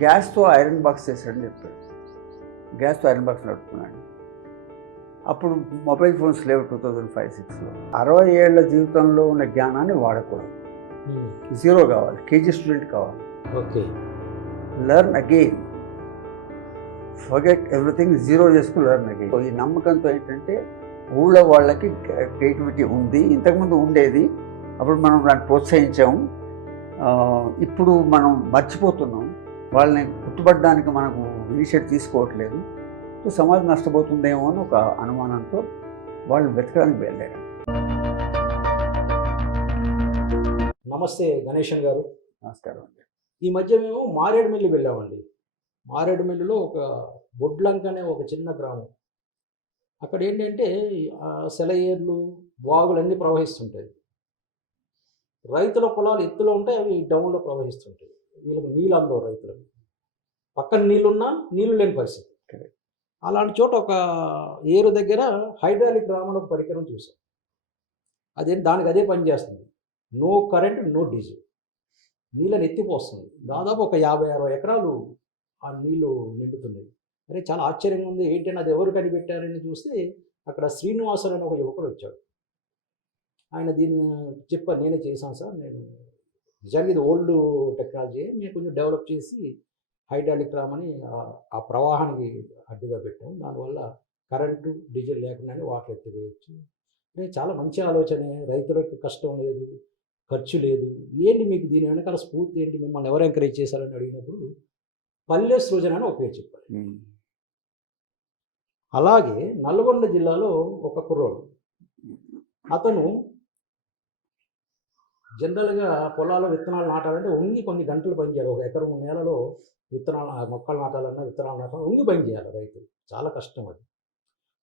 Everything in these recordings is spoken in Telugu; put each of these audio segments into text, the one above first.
గ్యాస్తో ఐరన్ బాక్స్ చేశాడని చెప్పాడు గ్యాస్తో ఐరన్ బాక్స్ నడుపుకున్నాడు. అప్పుడు మొబైల్ ఫోన్స్ లేవు టూ థౌజండ్ ఫైవ్ సిక్స్లో. అరవై ఏళ్ళ జీవితంలో ఉన్న జ్ఞానాన్ని వాడకూడదు. జీరో కావాలి. కేజీ స్టూడెంట్ కావాలి. Okay. Learn again forget everything zero చేసుకుని లెర్న్ అగైన్ ఈ నమ్మకంతో ఏంటంటే ఊళ్ళో వాళ్ళకి క్రియేటివిటీ ఉంది. ఇంతకుముందు ఉండేది. అప్పుడు మనం దాన్ని ప్రోత్సహించాము. ఇప్పుడు మనం మర్చిపోతున్నాం. వాళ్ళని గుర్తుపడడానికి మనకు ఇనిషియేట్ తీసుకోవట్లేదు. సో సమాజం నష్టపోతుందేమో అని ఒక అనుమానంతో వాళ్ళు వెతకడానికి బయలుదేరారు. నమస్తే గణేషన్ గారు. నమస్కారం అండి. ఈ మధ్య మేము మారేడుమిల్లి వెళ్ళామండి. మారేడుమిల్లిలో ఒక బొడ్లంక అనే ఒక చిన్న గ్రామం. అక్కడ ఏంటంటే ఆ సెలయేర్లు వాగులన్నీ ప్రవహిస్తుంటాయి. రైతుల పొలాలు ఎత్తులో ఉంటాయి అవి డౌన్లో ప్రవహిస్తుంటాయి. వీళ్ళకి నీళ్ళు అందవు రైతులకు. పక్కన నీళ్ళున్నా నీళ్ళు లేని పరిస్థితి. అలాంటి చోట ఒక ఏరు దగ్గర హైడ్రాలిక్ రామన్ ఒక పరికరం చూసాం అదే దానికి అదే పని చేస్తుంది. No current no diesel. నీళ్ళని ఎత్తిపోస్తుంది. దాదాపు ఒక యాభై అరవై ఎకరాలు ఆ నీళ్ళు నిండుతున్నాయి. అరే చాలా ఆశ్చర్యంగా ఉంది. ఏంటంటే అది ఎవరు కనిపెట్టారని చూస్తే అక్కడ శ్రీనివాసులు అని ఒక యువకుడు వచ్చాడు. ఆయన దీన్ని చెప్ప నేనే చేశాను సార్ నేను నిజానికి ఇది ఓల్డ్ టెక్నాలజీ మేము కొంచెం డెవలప్ చేసి హైడ్రాలిక్ రామని ఆ- ప్రవాహానికి అడ్డుగా పెట్టాం. దానివల్ల కరెంటు డీజిల్ లేకుండానే వాటర్ ఎత్తివేయచ్చు. అంటే చాలా మంచి ఆలోచనే. రైతులకు కష్టం లేదు ఖర్చు లేదు. ఏంటి మీకు దీని వెనకాల స్ఫూర్తి ఏంటి? మిమ్మల్ని ఎవరు ఎంకరేజ్ చేశారని అడిగినప్పుడు పల్లె సృజన అని ఒక పేరు చెప్పారు. అలాగే నల్గొండ జిల్లాలో ఒక కుర్రోడు. అతను జనరల్గా పొలాల్లో విత్తనాలు నాటాలంటే ఉంగి కొన్ని గంటలు పని చేయాలి. ఒక ఎకరం నేలలో విత్తనాలు మొక్కలు నాటాలన్నా విత్తనాలు నాటాలన్నా ఉంగి పని చేయాలి రైతు. చాలా కష్టం అది.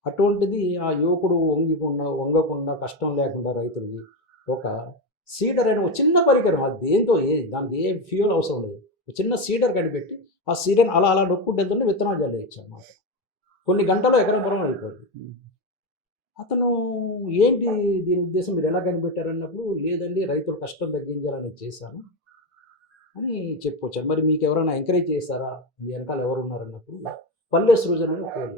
అటువంటిది ఆ యువకుడు వంగికుండా వంగకుండా కష్టం లేకుండా రైతులకి ఒక సీడర్ అనే ఒక చిన్న పరికరం అది దేంతో ఏ దానికి ఏ ఫ్యూల్ అవసరం లేదు. ఒక చిన్న సీడర్ కనిపెట్టి ఆ సీడర్ని అలా అలా నొక్కుంటే విత్తనాలు జల్లేయచ్చు అన్నమాట. కొన్ని గంటల్లో ఎకరం పొలం అయిపోయింది అతను ఏంటి దీని ఉద్దేశం? మీరు ఎలా కనిపెట్టారన్నప్పుడు లేదండి రైతుల కష్టం తగ్గించాలని చేశాను అని చెప్పొచ్చాను మరి మీకు ఎవరైనా ఎంకరేజ్ చేస్తారా మీ వెనకాల ఎవరు ఉన్నారన్నప్పుడు పల్లె సృజన అని పేరు.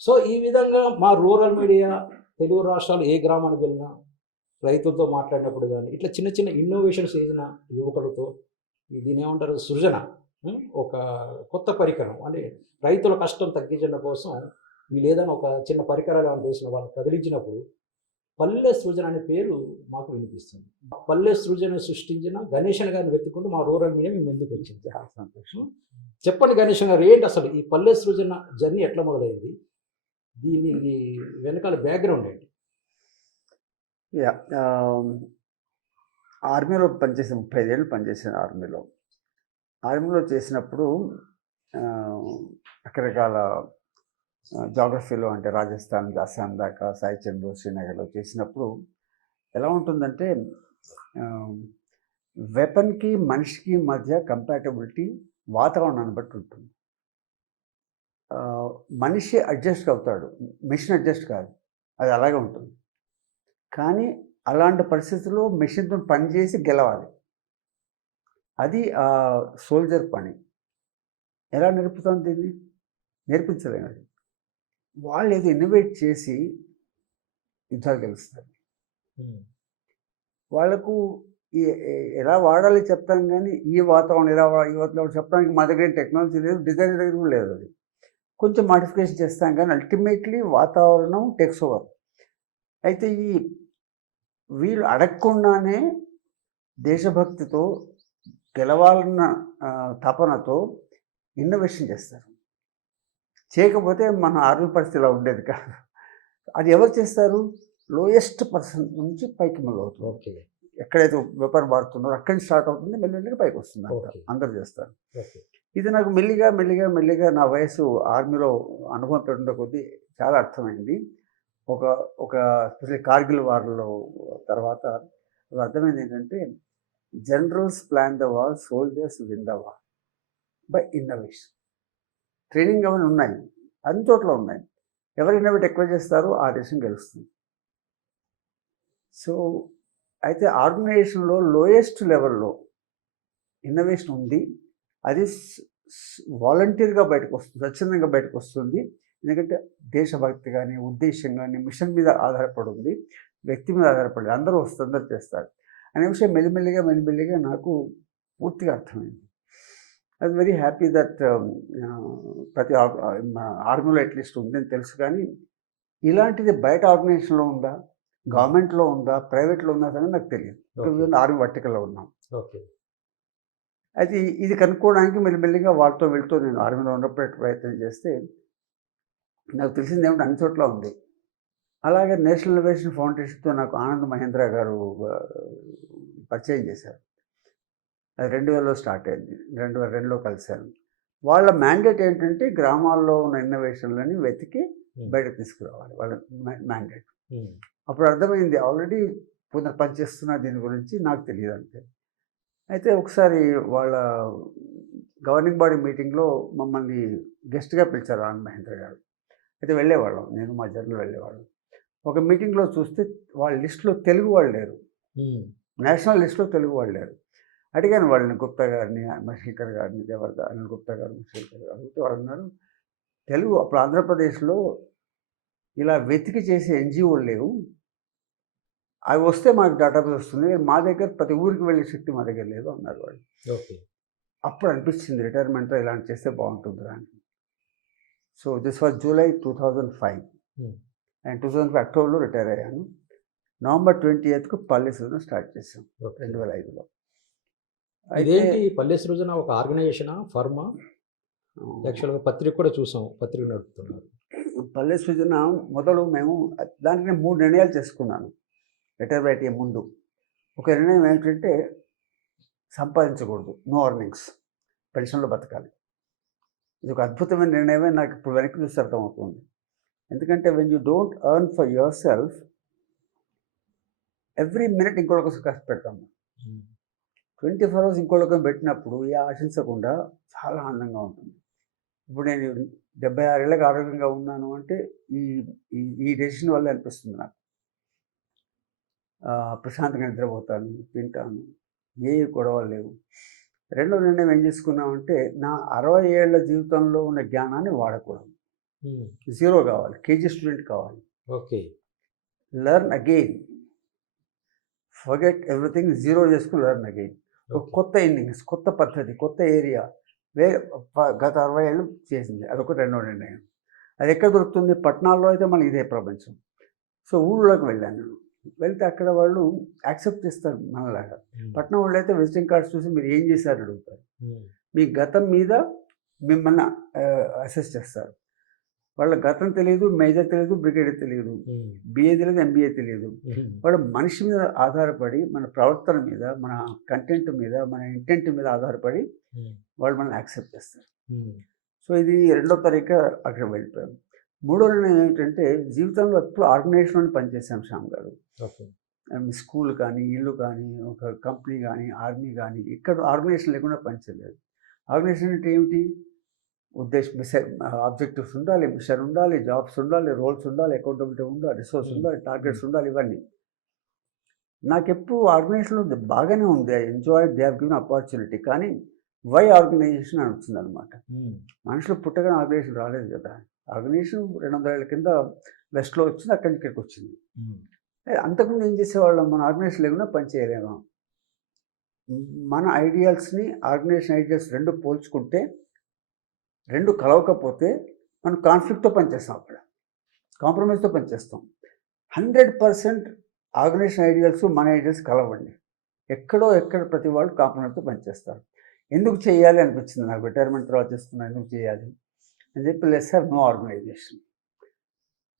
సో ఈ విధంగా మా రూరల్ మీడియా తెలుగు రాష్ట్రాలు ఏ గ్రామానికి వెళ్ళినా రైతులతో మాట్లాడినప్పుడు కానీ ఇట్లా చిన్న చిన్న ఇన్నోవేషన్స్ చేసిన యువకులతో దీని ఏమంటారు? సృజన ఒక కొత్త పరికరం. అంటే రైతుల కష్టం తగ్గించడం కోసం వీళ్ళు ఏదైనా ఒక చిన్న పరికరాలు ఏమైనా చేసిన వాళ్ళు కదిలించినప్పుడు పల్లె సృజన అనే పేరు మాకు వినిపిస్తుంది. పల్లె సృజన సృష్టించిన గణేషన్ గారిని వెతుకుంటూ మా రూరల్ మీడియా మీ ముందుకు వచ్చింది. సంతోషం. చెప్పండి గణేషన్ గారు ఏంటి అసలు ఈ పల్లె సృజన జర్నీ ఎట్లా మొదలైంది? దీని వెనకాల బ్యాక్గ్రౌండ్ ఏంటి? యా ఆర్మీలో పనిచేసిన ముప్పై ఐదేళ్ళు పనిచేసాను ఆర్మీలో. ఆర్మీలో చేసినప్పుడు రకరకాల జాగ్రఫీలో అంటే రాజస్థాన్ అస్సాం దాకా సాయి చంద్రు శ్రీనగర్లో చేసినప్పుడు ఎలా ఉంటుందంటే వెపన్కి మనిషికి మధ్య కంపాటబిలిటీ వాతావరణాన్ని బట్టి ఉంటుంది. మనిషి అడ్జస్ట్ అవుతాడు. మిషన్ అడ్జస్ట్ కాదు. అది అలాగే ఉంటుంది. కానీ అలాంటి పరిస్థితుల్లో మెషిన్తో పనిచేసి గెలవాలి. అది ఆ సోల్జర్ పని. ఎలా నేర్పుతాం దీన్ని? నేర్పించలేము అది. వాళ్ళు ఏదో ఇన్నోవేట్ చేసి యుద్ధాలు గెలుస్తారు. వాళ్ళకు ఎలా వాడాలి చెప్తాం కానీ ఈ వాతావరణం ఎలా ఈ వాతావరణం చెప్పడానికి మా దగ్గర టెక్నాలజీ లేదు డిజైన్ దగ్గర కూడా లేదు అది. కొంచెం మాడిఫికేషన్ చేస్తాం కానీ అల్టిమేట్లీ వాతావరణం టెక్స్ ఓవర్ అయితే ఈ వీళ్ళు అడగకుండానే దేశభక్తితో గెలవాలన్న తపనతో ఇన్నోవేషన్ చేస్తారు. చేయకపోతే మన ఆర్మీ పరిస్థితి ఇలా ఉండేది కాదు. అది ఎవరు చేస్తారు? లోయెస్ట్ పర్సన్ నుంచి పైకి మొదలవుతుంది ఓకే. ఎక్కడైతే వెపన్ వాడుతున్నారో అక్కడి నుంచి స్టార్ట్ అవుతుంది మెల్లిమెల్లిగా పైకి వస్తుంది. అందరూ చేస్తారు. ఇది నాకు మెల్లిగా మెల్లిగా మెల్లిగా నా వయసు ఆర్మీలో అనుభవం పెరిగిన కొద్దీ చాలా అర్థమైంది. ఒక ఒక స్పెషల్లీ కార్గిల్ వార్లో తర్వాత అర్థమైంది ఏంటంటే generals plan the war soldiers win the war by innovation. Training అవన్నీ ఉన్నాయి? అన్ని చోట్ల ఉన్నాయి. ఎవరు ఇన్నోవేట్ ఎక్కువ చేస్తారో? ఆ దేశం గెలుస్తుంది. సో అయితే ఆర్గనైజేషన్లో లోయెస్ట్ లెవెల్లో ఇన్నోవేషన్ ఉంది. అది వాలంటీర్గా బయటకు వస్తుంది స్వచ్ఛందంగా బయటకు వస్తుంది ఎందుకంటే దేశభక్తి కానీ ఉద్దేశం కానీ మిషన్ మీద ఆధారపడి ఉంది వ్యక్తి మీద ఆధారపడి అందరూ వస్తుంది అందరూ చేస్తారు. అనే విషయం మెల్లిమెల్లిగా మెల్లిమెల్లిగా నాకు పూర్తిగా అర్థమైంది. ఐ వెరీ హ్యాపీ దట్ ప్రతి ఆర్మీలో అట్లీస్ట్ ఉందని తెలుసు కానీ ఇలాంటిది బయట ఆర్గనైజేషన్లో ఉందా? గవర్నమెంట్లో ఉందా? ప్రైవేట్లో ఉందా అనేది నాకు తెలియదు. ఆర్మీ వర్టికల్లో ఉన్నాం. ఓకే. అయితే ఈ- ఇది కనుక్కోవడానికి మెల్లిమెల్లిగా వాళ్ళతో వెళ్తూ నేను ఆర్మీలో ఉన్నప్పుడు ప్రయత్నం చేస్తే నాకు తెలిసింది ఏమిటి? అన్ని చోట్ల ఉంది. అలాగే నేషనల్ ఇన్నోవేషన్ ఫౌండేషన్తో నాకు ఆనంద్ మహేంద్ర గారు పరిచయం చేశారు. అది రెండు వేలలో స్టార్ట్ అయింది. రెండు వేల రెండులో కలిశాను. వాళ్ళ మ్యాండేట్ ఏంటంటే గ్రామాల్లో ఉన్న ఇన్నోవేషన్లని వెతికి బయటకు తీసుకురావాలి. వాళ్ళ మ్యాండేట్. అప్పుడు అర్థమైంది ఆల్రెడీ కొందరు పనిచేస్తున్న దీని గురించి నాకు తెలియదు అంతే. అయితే ఒకసారి వాళ్ళ గవర్నింగ్ బాడీ మీటింగ్లో మమ్మల్ని గెస్ట్గా పిలిచారు ఆనంద్ మహేంద్ర గారు. అయితే వెళ్ళేవాళ్ళం. నేను మా జర్నల్ వెళ్ళేవాళ్ళం. ఒక మీటింగ్లో చూస్తే వాళ్ళ లిస్టులో తెలుగు వాళ్ళు లేరు. నేషనల్ లిస్టులో తెలుగు వాళ్ళు లేరు. అడిగాను వాళ్ళని గుప్తా గారిని మహేశ్వర్ గారిని దేవర్ద అనిల్ గుప్తా గారు మహేశ్వర్ గారు అడిగితే వాళ్ళు అన్నారు తెలుగు అప్పుడు ఆంధ్రప్రదేశ్లో ఇలా వెతికి చేసే ఎన్జిఓలు లేవు. అవి వస్తే మాకు డేటాబేస్ వస్తుంది. మా దగ్గర ప్రతి ఊరికి వెళ్ళే శక్తి మా దగ్గర లేదు అన్నారు వాళ్ళు. ఓకే. అప్పుడు అనిపించింది రిటైర్మెంట్లో ఇలాంటి చేస్తే బాగుంటుందిరా అని. So this was July two thousand five. And two thousand five అక్టోబర్లో రిటైర్ అయ్యాను. నవంబర్ ట్వంటీ ఎయిత్కు పల్లె సీజన్ స్టార్ట్ చేసాం రెండు వేల ఐదులో. ఇదేంటి? పల్లె సృజన ఒక ఆర్గనైజేషనా ఫర్మా? యాక్చువల్గా పత్రిక కూడా చూసాం పత్రిక నడుపుతున్నారు. పల్లె సృజన మొదలు మేము దానికి నేను మూడు నిర్ణయాలు చేసుకున్నాను. రిటైర్ అయ్యే ముందు. ఒక నిర్ణయం ఏంటంటే సంపాదించకూడదు నో అర్నింగ్స్ పెన్షన్లో బతకాలి. ఇది ఒక అద్భుతమైన నిర్ణయమే నాకు ఇప్పుడు వెనక్కి చూస్తే అర్థమవుతుంది. ఎందుకంటే when you don't earn for yourself every minute కష్టపెడతాం. Um. Twenty four hours ఇంకోళ్ళకి పెట్టినప్పుడు ఏ ఆశించకుండా చాలా ఆనందంగా ఉంటుంది. ఇప్పుడు నేను డెబ్బై ఆరేళ్ళకి ఆరోగ్యంగా ఉన్నాను అంటే ఈ ఈ- డెసిషన్ వల్ల అనిపిస్తుంది నాకు. ప్రశాంతంగా నిద్రపోతాను తింటాను ఏ గొడవలు లేవు. రెండో నిర్ణయం ఏం చేసుకున్నామంటే నా అరవై ఏళ్ళ జీవితంలో ఉన్న జ్ఞానాన్ని వాడకూడదు. జీరో కావాలి కేజీ స్టూడెంట్ కావాలి. Okay. Learn again forget everything zero చేసుకుని లెర్న్ అగైన్. కొత్త ఇన్నింగ్స్ కొత్త పద్ధతి కొత్త ఏరియా వే గత అరవై ఏళ్ళు చేసింది. అదొక రెండో నిర్ణయం. అది ఎక్కడ దొరుకుతుంది? పట్టణాల్లో అయితే మళ్ళీ ఇదే ప్రపంచం. సో ఊళ్ళోకి వెళ్ళాను నేను. వెళ్తే అక్కడ వాళ్ళు యాక్సెప్ట్ చేస్తారు మనలాగా. పట్టణం వాళ్ళు అయితే విజిటింగ్ కార్డ్స్ చూసి మీరు ఏం చేశారు అడుగుతారు. మీ గతం మీద మిమ్మల్ని అసెస్ చేస్తారు. వాళ్ళ గతం తెలియదు మేజర్ తెలియదు బ్రిగేడ్ తెలియదు. బిఏ తెలియదు ఎంబీఏ తెలియదు. వాడు మనిషి మీద ఆధారపడి మన ప్రవర్తన మీద మన కంటెంట్ మీద మన ఇంటెంట్ మీద ఆధారపడి. వాళ్ళు మనల్ని యాక్సెప్ట్ చేస్తారు. సో ఇది రెండో తారీఖు అక్కడ వెళ్ళిపోయాం మూడో నిర్ణయం ఏంటంటే జీవితంలో ఎప్పుడు ఆర్గనైజేషన్లో పనిచేశాం శ్యామ్ గారు స్కూల్ కానీ ఇల్లు కానీ ఒక కంపెనీ కానీ ఆర్మీ కానీ ఇక్కడ ఆర్గనైజేషన్ లేకుండా పనిచేయలేదు ఆర్గనైజేషన్ అంటే ఏమిటి ఉద్దేశం మిషన్ ఆబ్జెక్టివ్స్ ఉండాలి మిషన్ ఉండాలి జాబ్స్ ఉండాలి రోల్స్ ఉండాలి అకౌంటబిలిటీ ఉండాలి రిసోర్స్. ఉండాలి టార్గెట్స్ ఉండాలి ఇవన్నీ. నాకెప్పుడు ఆర్గనైజేషన్లో బాగానే ఉంది I enjoy they have given opportunity కానీ వై ఆర్గనైజేషన్ అని వచ్చింది అనమాట. మనుషులు పుట్టగానే ఆర్గనైజేషన్ రాలేదు కదా. ఆర్గనైజేషన్ రెండు వందల ఏళ్ళ కింద వెస్ట్లో వచ్చింది అక్కడి నుంచి ఇక్కడికి వచ్చింది. అంతకుముందు ఏం చేసేవాళ్ళం మన ఆర్గనైజేషన్ లేకుండా పని చేయలేము. మన ఐడియల్స్ని ఆర్గనైజేషన్ ఐడియల్స్ రెండు పోల్చుకుంటే రెండు కలవకపోతే మనం కాన్ఫ్లిక్ట్తో పనిచేస్తాం అక్కడ. కాంప్రమైజ్తో పనిచేస్తాం. హండ్రెడ్ పర్సెంట్ ఆర్గనైజేషన్ ఐడియల్స్ మన ఐడియల్స్ కలవండి. ఎక్కడో ఎక్కడ ప్రతి వాళ్ళు కాంప్రమైజ్తో పనిచేస్తారు. ఎందుకు చేయాలి అనిపించింది నాకు? రిటైర్మెంట్ తర్వాత చేస్తున్నా ఎందుకు చేయాలి? అని చెప్పి less have no organisation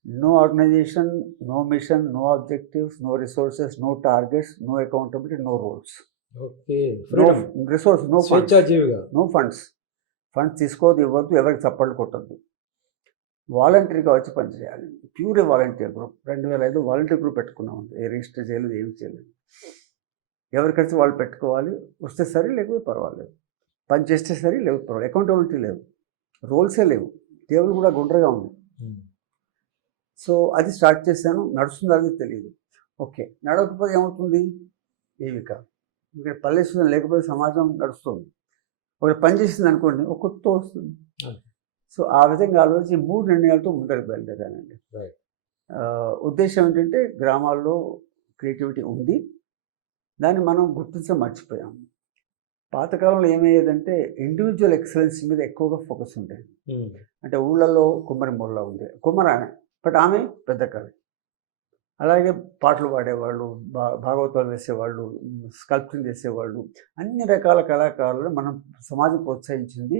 no organisation no mission no objectives no resources no targets no accountability no roles okay resource no funds no funds funds తీసుకోవద్దు ఇవ్వద్దు ఎవరికి చప్పట్లు కొట్టద్దు. వాలంటరీగా వచ్చి పనిచేయాలి ప్యూర్ వాలంటీర్ గ్రూప్. రెండు వేల ఐదు వాలంటీర్ గ్రూప్ పెట్టుకున్నాం ఏ రిజిస్టర్ చేయలేదు ఏమి చేయలేదు. ఎవరి ఖర్చు వాళ్ళు పెట్టుకోవాలి వస్తే సరే లేకపోతే పర్వాలేదు. పని చేస్తే సరే లేకపోతే పర్వాలేదు. అకౌంటబిలిటీ లేదు రోల్సే లేవు. టేబుల్ కూడా గుండ్రగా ఉంది. సో అది స్టార్ట్ చేశాను. నడుస్తుందో అది తెలియదు ఓకే. నడవకపోతే ఏమవుతుంది? ఏమి కాదు ఇక్కడ పల్లె లేకపోతే సమాజం నడుస్తుంది. ఒకటి పని చేసింది అనుకోండి ఒక కొత్త వస్తుంది. సో ఆ విధంగా ఆలోచించి మూడు నిర్ణయాలతో ముందరకు బయలుదేరానండి. ఉద్దేశం ఏంటంటే గ్రామాల్లో క్రియేటివిటీ ఉంది. దాన్ని మనం గుర్తించడం మర్చిపోయాం. పాతకాలంలో ఏమయ్యేదంటే ఇండివిజువల్ ఎక్సలెన్స్ మీద ఎక్కువగా ఫోకస్ ఉండేది. ఉమ్, అంటే ఊళ్ళల్లో కుమ్మరి ముళ్ళ ఉంది. కుమ్మర? ఆమె బట్ ఆమె పెద్ద కవి అలాగే పాటలు పాడేవాళ్ళు భా భాగవతాలు వేసేవాళ్ళు స్కల్ప్టింగ్ చేసేవాళ్ళు అన్ని రకాల కళాకారులను మనం సమాజం ప్రోత్సహించింది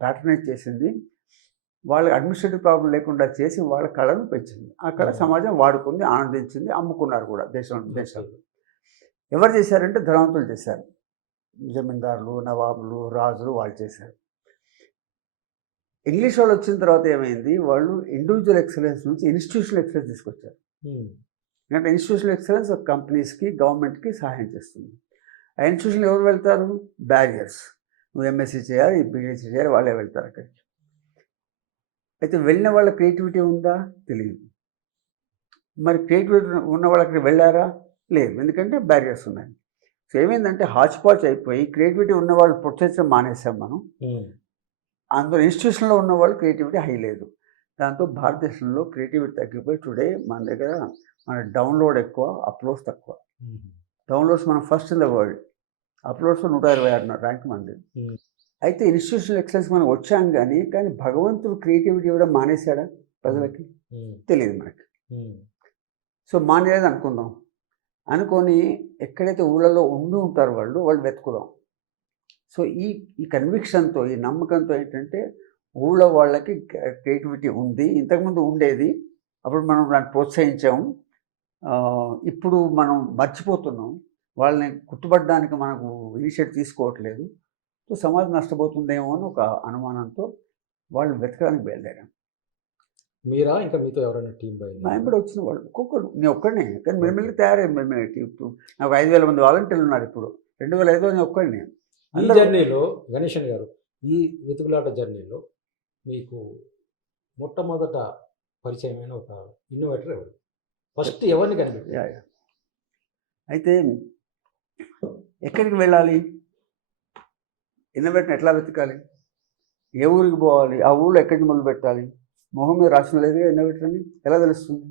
ప్యాటర్నైజ్ చేసింది. వాళ్ళకి అడ్మినిస్ట్రేటివ్ ప్రాబ్లం లేకుండా చేసి వాళ్ళ కళను పెంచింది. ఆ కళ. సమాజం వాడుకుంది ఆనందించింది అమ్ముకున్నారు కూడా దేశం దేశాల్లో ఎవరు చేశారంటే ధనవంతులు చేశారు. జమీందారులు నవాబులు రాజులు వాళ్ళు చేశారు. ఇంగ్లీష్ వాళ్ళు వచ్చిన తర్వాత ఏమైంది? వాళ్ళు ఇండివిజువల్ ఎక్సలెన్స్ నుంచి ఇన్స్టిట్యూషనల్ ఎక్సలెన్స్ తీసుకొచ్చారు. ఎందుకంటే ఇన్స్టిట్యూషనల్ ఎక్సలెన్స్ ఒక కంపెనీస్కి గవర్నమెంట్కి సహాయం చేస్తుంది. ఆ ఇన్స్టిట్యూషన్ ఎవరు వెళ్తారు? బ్యారియర్స్ నువ్వు ఎంఎస్సీ చేయాలి బీఎస్సీ చేయాలి వాళ్ళే వెళ్తారు అక్కడికి. అయితే వెళ్ళిన వాళ్ళ క్రియేటివిటీ ఉందా? తెలియదు. మరి క్రియేటివిటీ ఉన్న వాళ్ళు అక్కడికి వెళ్ళారా? లేదు. ఎందుకంటే బ్యారియర్స్ ఉన్నాయి. సో ఏమైందంటే హాచ్ పాచ్ అయిపోయి క్రియేటివిటీ ఉన్న వాళ్ళు ప్రోత్సహించడం మానేసాం మనం. ఉమ్, అందులో ఇన్స్టిట్యూషన్లో ఉన్న వాళ్ళు క్రియేటివిటీ హై లేదు. దాంతో భారతదేశంలో క్రియేటివిటీ తగ్గిపోయి టుడే మన దగ్గర మన డౌన్లోడ్ ఎక్కువ అప్లోడ్స్ తక్కువ. డౌన్లోడ్స్ మనం first in the world uploads నూట ఇరవై ఆరు ర్యాంక్ మంది. అయితే ఇన్స్టిట్యూషనల్ ఎక్సలెన్స్ మనం వచ్చాం కానీ కానీ భగవంతుడు క్రియేటివిటీ ఇవ్వడం మానేశాడా ప్రజలకి? తెలియదు మనకి. సో మానేది అనుకుందాం అనుకొని ఎక్కడైతే ఊళ్ళలో ఉండి ఉంటారో వాళ్ళు వాళ్ళు వెతుకుదాం. సో ఈ ఈ కన్విక్షన్తో ఈ నమ్మకంతో ఏంటంటే ఊళ్ళో వాళ్ళకి క్రియేటివిటీ ఉంది. ఇంతకుముందు ఉండేది. అప్పుడు మనం దాన్ని ప్రోత్సహించాము ఇప్పుడు మనం మర్చిపోతున్నాం. వాళ్ళని గుర్తుపడడానికి మనకు ఇనిషియేటివ్ తీసుకోవట్లేదు. సో సమాజం నష్టపోతుందేమో అని ఒక అనుమానంతో వాళ్ళు వెతకడానికి బయలుదేరాం. మీరా? ఇంకా మీతో ఎవరైనా టీం పోయింది వెంబడి వచ్చిన వాళ్ళు. ఒక్కొక్కడు నేను ఒక్కడినే. కానీ మెల్లిమెల్లి తయారయ్యాను. మెల్లిమెల్లి ఇప్పుడు నాకు ఐదు వేల మంది వాలంటీర్లు ఉన్నారు ఇప్పుడు. రెండు వేల ఐదో నేను ఒక్కడిని. ఈ జర్నీలో గణేషన్ గారు ఈ వెతుకులాట జర్నీలో మీకు మొట్టమొదట పరిచయమైన ఒక ఇన్నోవేటర్ ఎవరు? ఫస్ట్ ఎవరిని కనిపెట్టారు. అయితే ఎక్కడికి వెళ్ళాలి? ఇన్నోవేటర్ని ఎట్లా వెతకాలి? ఏ ఊరికి పోవాలి? ఆ ఊళ్ళో ఎక్కడికి మొదలు పెట్టాలి? మొహం మీద రాసిన లేదు ఇన్నోవేటర్ అని ఎలా తెలుస్తుంది?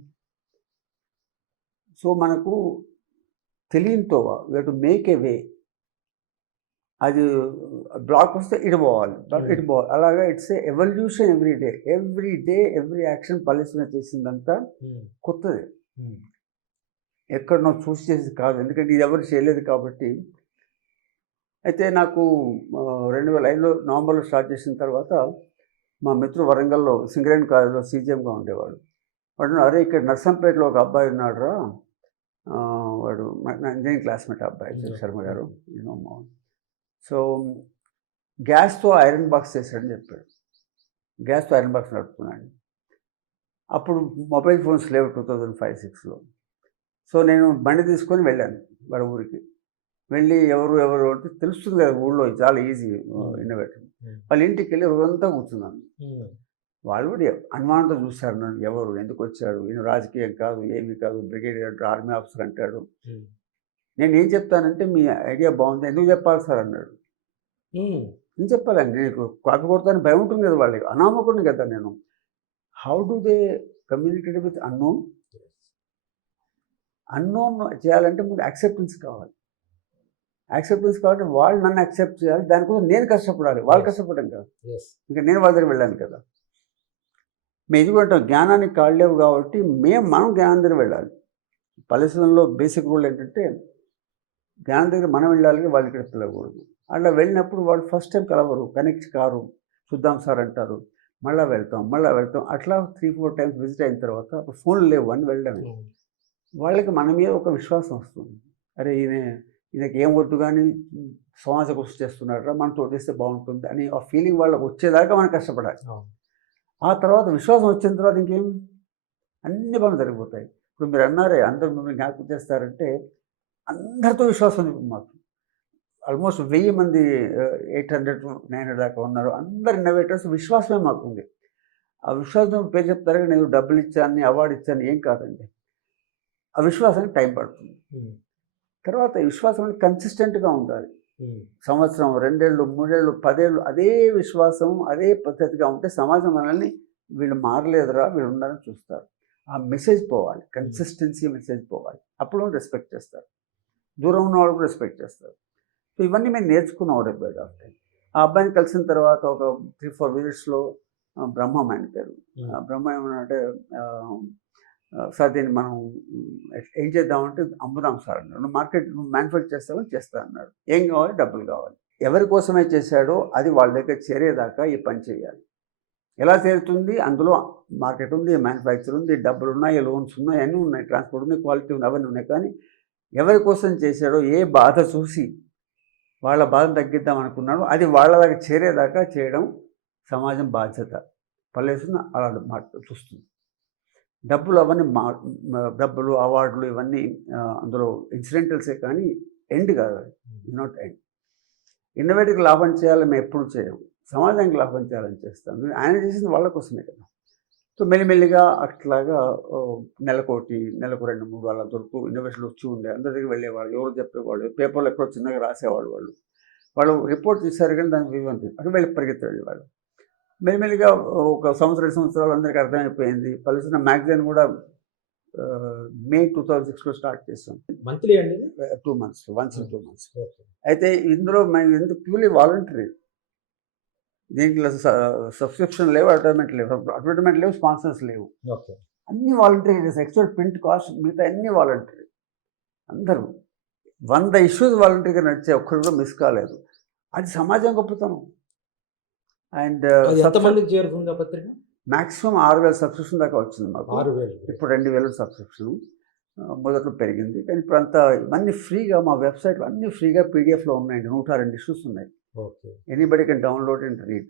సో మనకు తెలియనితో టు మేక్ ఏ వే అది బ్లాక్ వస్తే ఇటు పోవాలి. బ్లాక్ ఇటు పోవాలి. అలాగా it's a evolution every day every day every action పలిసిన చేసిందంతా ఉమ్, కొత్తది. ఉమ్, ఎక్కడనో చూసి చేసి కాదు. ఎందుకంటే ఇది ఎవరు చేయలేదు కాబట్టి. అయితే నాకు రెండు వేల ఐదులో నవంబర్లో స్టార్ట్ చేసిన తర్వాత మా మిత్రుడు వరంగల్లో సింగరేణి కాలేజీలో సీజీఎంగా ఉండేవాడు. వాడు అరే ఇక్కడ నర్సంపేటలో ఒక అబ్బాయి ఉన్నాడు రా వాడు ఇంజనీరింగ్ క్లాస్మేట్ అబ్బాయి Hmm. శర్మ గారు. సో గ్యాస్తో ఐరన్ బాక్స్ చేశాడని చెప్పాడు. గ్యాస్తో ఐరన్ బాక్స్ నడుపుతున్నాడు అప్పుడు మొబైల్ ఫోన్స్ లేవు టూ థౌజండ్ ఫైవ్ సిక్స్లో. సో నేను బండి తీసుకొని వెళ్ళాను వాడి ఊరికి. వెళ్ళి ఎవరు ఎవరు అంటే తెలుస్తుంది కదా ఊళ్ళో చాలా ఈజీ ఇన్నోవేటర్ Hmm. వాళ్ళ ఇంటికి వెళ్ళి రోజంతా కూర్చున్నాను. ఉమ్, వాళ్ళు కూడా అనుమానంతో చూస్తారు నన్ను. ఎవరు? ఎందుకు వచ్చాడు ఈయన రాజకీయం కాదు ఏమీ కాదు. బ్రిగేడియర్ అంటాడు ఆర్మీ ఆఫీసర్ అంటాడు. నేను ఏం చెప్తానంటే మీ ఐడియా బాగుంది. ఎందుకు చెప్పాలి సార్ అన్నాడు. నేను చెప్పాలండి? నీకు కాపీ కొడతాను భయం ఉంటుంది కదా వాళ్ళకి. అనామకుడిని కదా నేను. How do they communicate with unknown unknown చేయాలంటే ముందు యాక్సెప్టెన్స్ కావాలి. యాక్సెప్టెన్స్ కాబట్టి వాళ్ళు నన్ను యాక్సెప్ట్ చేయాలి. దానికోసం నేను కష్టపడాలి. వాళ్ళు కష్టపడడం కాదు. ఇంకా నేను వాళ్ళ దగ్గర వెళ్ళాను కదా. మేము అంటాం, జ్ఞానానికి కాళ్ళు లేవు కాబట్టి మేము మనం జ్ఞానం దగ్గర వెళ్ళాలి. పల్లెసంలో బేసిక్ రూల్ ఏంటంటే జ్ఞానం దగ్గర మనం వెళ్ళాలి వాళ్ళు ఇక్కడ పిలవకూడదు. అట్లా వెళ్ళినప్పుడు వాళ్ళు ఫస్ట్ టైం కలవరు. కనెక్ట్ కారు. చూద్దాం సార్ అంటారు. మళ్ళీ వెళ్తాం మళ్ళీ వెళ్తాం. అట్లా త్రీ ఫోర్ టైమ్స్ విజిట్ అయిన తర్వాత అప్పుడు ఫోన్లు లేవు అని వెళ్ళడమే. వాళ్ళకి మన మీద ఒక విశ్వాసం వస్తుంది. అరే ఈయన ఈయనకి ఏం వద్దు కానీ సమాజ కృషి చేస్తున్నాడు మనం తోటిస్తే బాగుంటుంది అని ఆ ఫీలింగ్ వాళ్ళకి వచ్చేదాకా మనం కష్టపడాలి. ఆ తర్వాత విశ్వాసం వచ్చిన తర్వాత ఇంకేం? అన్ని పనులు జరిగిపోతాయి. ఇప్పుడు మీరు అన్నారే అందరూ మిమ్మల్ని జ్ఞాపకం చేస్తారంటే అందరితో విశ్వాసం ఉంది ఇప్పుడు మాకు. ఆల్మోస్ట్ వెయ్యి మంది ఎయిట్ హండ్రెడ్ నైన్ హండ్రెడ్ దాకా ఉన్నారు. అందరు ఇన్నోవేటర్స్ విశ్వాసమే మాకు ఉంది ఆ విశ్వాసం పేరు చెప్తారు నేను డబ్బులు ఇచ్చాను అవార్డు ఇచ్చాను ఏం కాదండి. ఆ విశ్వాసానికి టైం పడుతుంది. తర్వాత ఈ విశ్వాసం అనేది కన్సిస్టెంట్గా ఉండాలి. సంవత్సరం రెండేళ్ళు మూడేళ్ళు పదేళ్ళు అదే విశ్వాసం అదే పద్ధతిగా ఉంటే సమాజం మనల్ని వీళ్ళు మారలేదురా వీళ్ళు ఉన్నారని చూస్తారు. ఆ మెసేజ్ పోవాలి. కన్సిస్టెన్సీ మెసేజ్ పోవాలి. అప్పుడు రెస్పెక్ట్ చేస్తారు. దూరం ఉన్న వాళ్ళు కూడా రెస్పెక్ట్ చేస్తారు సో ఇవన్నీ మేము నేర్చుకున్నాం రేపు ఆఫ్ టైం. ఆ అబ్బాయిని కలిసిన తర్వాత ఒక త్రీ ఫోర్ విజిట్స్లో బ్రహ్మం ఆయన పేరు. ఆ బ్రహ్మ ఆ, సార్ దీన్ని మనం ఏం చేద్దామంటే అమ్ముదాం సార్ అన్నాడు. మార్కెట్ మ్యానుఫ్యాక్చర్ చేస్తావని చేస్తా అన్నాడు. ఏం కావాలి? డబ్బులు కావాలి. ఎవరి కోసమే చేశాడో అది వాళ్ళ దగ్గర చేరేదాకా ఈ పని చేయాలి. ఎలా చేరుతుంది? అందులో మార్కెట్ ఉంది మ్యానుఫ్యాక్చర్ ఉంది డబ్బులు ఉన్నాయి లోన్స్ ఉన్నాయి అన్నీ ఉన్నాయి. ట్రాన్స్పోర్ట్ ఉంది క్వాలిటీ ఉంది అవన్నీ ఉన్నాయి. కానీ ఎవరి కోసం చేశాడో ఏ బాధ చూసి వాళ్ళ బాధను తగ్గిద్దాం అనుకున్నాడో అది వాళ్ళ దగ్గర చేరేదాకా చేయడం సమాజం బాధ్యత. పల్లెసిన అలా మాట చూస్తుంది. డబ్బులు అవన్నీ మా డబ్బులు అవార్డులు ఇవన్నీ అందులో ఇన్సిడెంటల్సే కానీ ఎండ్ కాదు నాట్ ఎండ్ ఇన్నోవేటివ్కి లాభం చేయాలని మేము ఎప్పుడు చేయం సమాజానికి లాభం చేయాలని చేస్తాం. ఆయన చేసింది వాళ్ళ కోసమే కదా. సో మెల్లిమెల్లిగా అట్లాగా నెలకోటి నెలకు రెండు మూడు అలా దొరుకు ఇన్నోవేషన్లు వచ్చి ఉండే అందరి దగ్గర వెళ్ళేవాళ్ళు ఎవరు చెప్పేవాళ్ళు పేపర్లో ఎక్కడో చిన్నగా రాసేవాళ్ళు వాళ్ళు. వాళ్ళు రిపోర్ట్ చేశారు కానీ దానికి వివంతి అక్కడ వెళ్ళి పరిగెత్తి వెళ్ళేవాళ్ళు. మెల్లిమెల్లిగా ఒక సంవత్సరం రెండు సంవత్సరాలు అందరికీ అర్థమైపోయింది. పలుసిన మ్యాగజైన్ కూడా మే టూ థౌజండ్ సిక్స్లో స్టార్ట్ చేస్తాం మంత్లీ అండి? Two months once two months. అయితే ఇందులో మేము ఎందుకు ప్యూర్లీ వాలంటరీ దీంట్లో సబ్స్క్రిప్షన్ లేవు అడ్వర్టైజ్మెంట్ లేవు. అడ్వర్టైజ్మెంట్ లేవు స్పాన్సర్స్ లేవు. అన్ని వాలంటరీ ఎక్స్ట్రా ప్రింట్ కాస్ట్ మిగతా అన్ని వాలంటరీ అందరూ. వంద ఇష్యూస్ వాలంటరీగా నడిచే ఒక్కరు కూడా మిస్ కాలేదు. అది సమాజం గొప్పతనం. అండ్ అది ఎంతమందికి చేరుతుంది ఆ పత్రిక? మ్యాక్సిమం ఆరు వేల సబ్స్క్రిప్షన్ దాకా వచ్చింది మాకు. ఆరు వేలు. ఇప్పుడు రెండు వేల సబ్స్క్రిప్షన్ మొదట్లో పెరిగింది. కానీ ఇప్పుడు అంతా ఇవన్నీ ఫ్రీగా మా వెబ్సైట్లో అన్ని ఫ్రీగా పీడిఎఫ్లో ఉన్నాయండి నూట రెండు ఇష్యూస్ ఉన్నాయి. Okay anybody can download and read